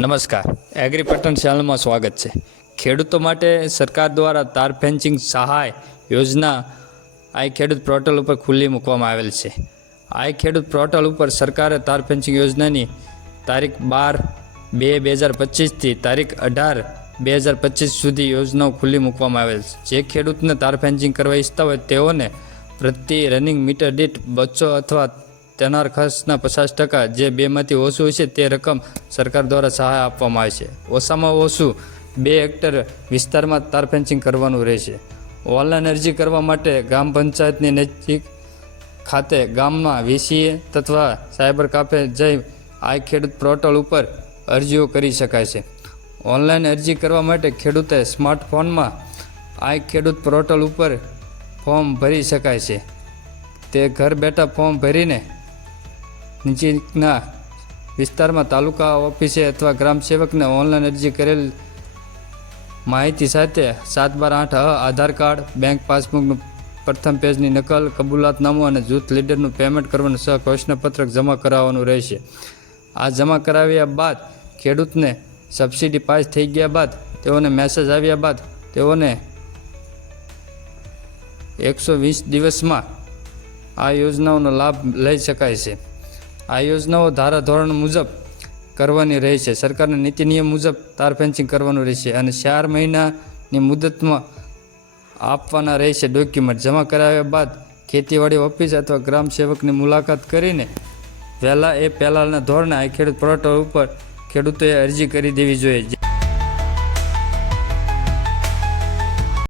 નમસ્કાર. Agri pattern ચેનલમાં સ્વાગત છે. ખેડૂતો માટે સરકાર દ્વારા તાર ફેન્સિંગ સહાય યોજના આ ખેડૂત પોર્ટલ ઉપર ખુલ્લી મૂકવામાં આવેલ છે. આ ખેડૂત પોર્ટલ ઉપર સરકારે તાર ફેન્સિંગ યોજનાની તારીખ બાર બે બે હજાર પચીસથી તારીખ અઢાર બે હજાર પચીસ સુધી યોજનાઓ ખુલ્લી મૂકવામાં આવેલ છે. જે ખેડૂતને તાર ફેન્સિંગ કરવા ઈચ્છતા હોય તેઓને પ્રતિ રનિંગ મીટર દીઠ બસો અથવા તેના ખર્ચના પચાસ ટકા જે બેમાંથી ઓછું છે તે રકમ સરકાર દ્વારા સહાય આપવામાં આવે છે ઓછામાં ઓછું બે હેક્ટર વિસ્તારમાં તાર ફેન્સિંગ કરવાનું રહેશે. ઓનલાઈન અરજી કરવા માટે ગ્રામ પંચાયતની નજીક ખાતે ગામમાં વીસીએ તથા સાયબર કાફે જઈ આ ખેડૂત પોર્ટલ ઉપર અરજીઓ કરી શકાય છે. ઓનલાઈન અરજી કરવા માટે ખેડૂતે સ્માર્ટફોનમાં આ ખેડૂત પોર્ટલ ઉપર ફોર્મ ભરી શકાય છે. તે ઘર બેઠા ફોર્મ ભરીને નજીકના વિસ્તારમાં તાલુકા ઓફિસે અથવા ગ્રામ સેવકને ઓનલાઈન અરજી કરેલ માહિતી સાથે સાત બાર આઠ આધાર કાર્ડ, બેંક પાસબુકનું પ્રથમ પેજની નકલ, કબૂલાતનામું અને જૂથ લીડરનું પેમેન્ટ કરવાનું સહ ઘોષણાપત્રક જમા કરાવવાનું રહેશે. આ જમા કરાવ્યા બાદ ખેડૂતને સબસિડી પાસ થઈ ગયા બાદ તેઓને મેસેજ આવ્યા બાદ તેઓને એકસો વીસ દિવસમાં આ યોજનાઓનો લાભ લઈ શકાય છે. આ યોજનાઓ ધારા ધોરણ મુજબ કરવાની રહે છે. સરકારના નીતિ નિયમ મુજબ તાર ફેન્સિંગ કરવાનું રહેશે અને ચાર મહિનાની મુદતમાં આપવાના રહેશે ડોક્યુમેન્ટ. જમા કરાવ્યા બાદ ખેતીવાડી ઓફિસ અથવા ગ્રામ સેવકની મુલાકાત કરીને વહેલા એ પહેલાંના ધોરણે આ ખેડૂત પોર્ટલ ઉપર ખેડૂતોએ અરજી કરી દેવી જોઈએ.